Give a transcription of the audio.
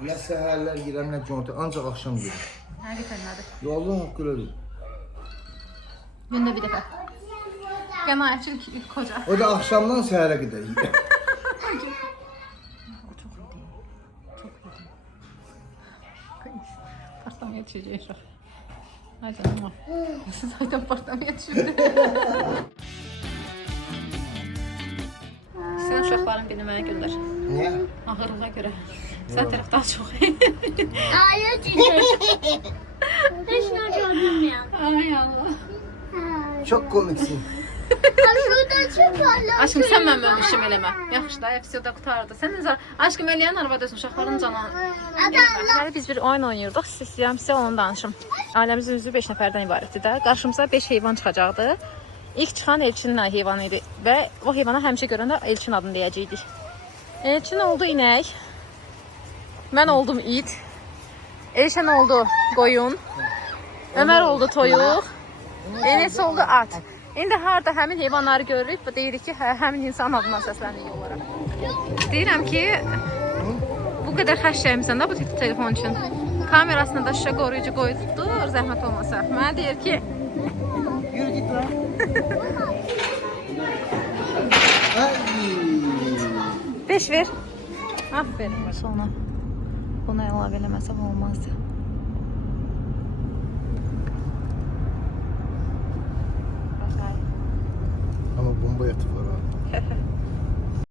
Ya səhərlər girəm, nə conta, ancaq axşam girir. Həqiqətən nədir? Ya Allah haqqı öyle. Gündə bir dəfə. Qənaətçi koca. O da axşamdan səhərə qədər yiyir. O çox idi. Çox idi. Partlamaya düşəcək uşaq. Ay canım. Siz aydan partlamaya düşürdü. Sən uşaqların birini mənə göndər. Niyə? Ağırlığa görə. Sən tərəf daha çox. Ayı cücür. Heç nə görünmüyor. Ay Allah. Çok komiksin. Şurada çıkarlar. Aşkım sən mənim ölmüşüm eləmə. Yaxşı da, epizoda qutardı. Sən necə? Aşkım eləyən arvadasın, uşaqların canı. Biz bir oyun oynayırdıq. İstəyirəm sizə onu danışım. Ailəmizin üzvü 5 nəfərdən ibarətdir də. Qarşımıza 5 heyvan çıxacaqdı. İlk çıxan Elçinin heyvanı idi və o heyvana həmişə görəndə Elçin adını deyəcəkdik. Elçin oldu inək. Mən oldum it. Elşən oldu qoyun. Ömər oldu toyuq. Enes oldu at. İndi harda həmin heyvanları görürük və deyirik ki, həmin insan adına səslənirik olaraq. Deyirəm ki, bu qədər xərc çəkmisən də bu telefon üçün. Kamerasına da şüşə qoruyucu qoydudur, zəhmət olmasa. Mənə deyir ki, Yürü git lan. Ay. 5 ver. Aferin. Sonra bunu əlavə eləməsəm olmazdı. Ama bomba yatıp var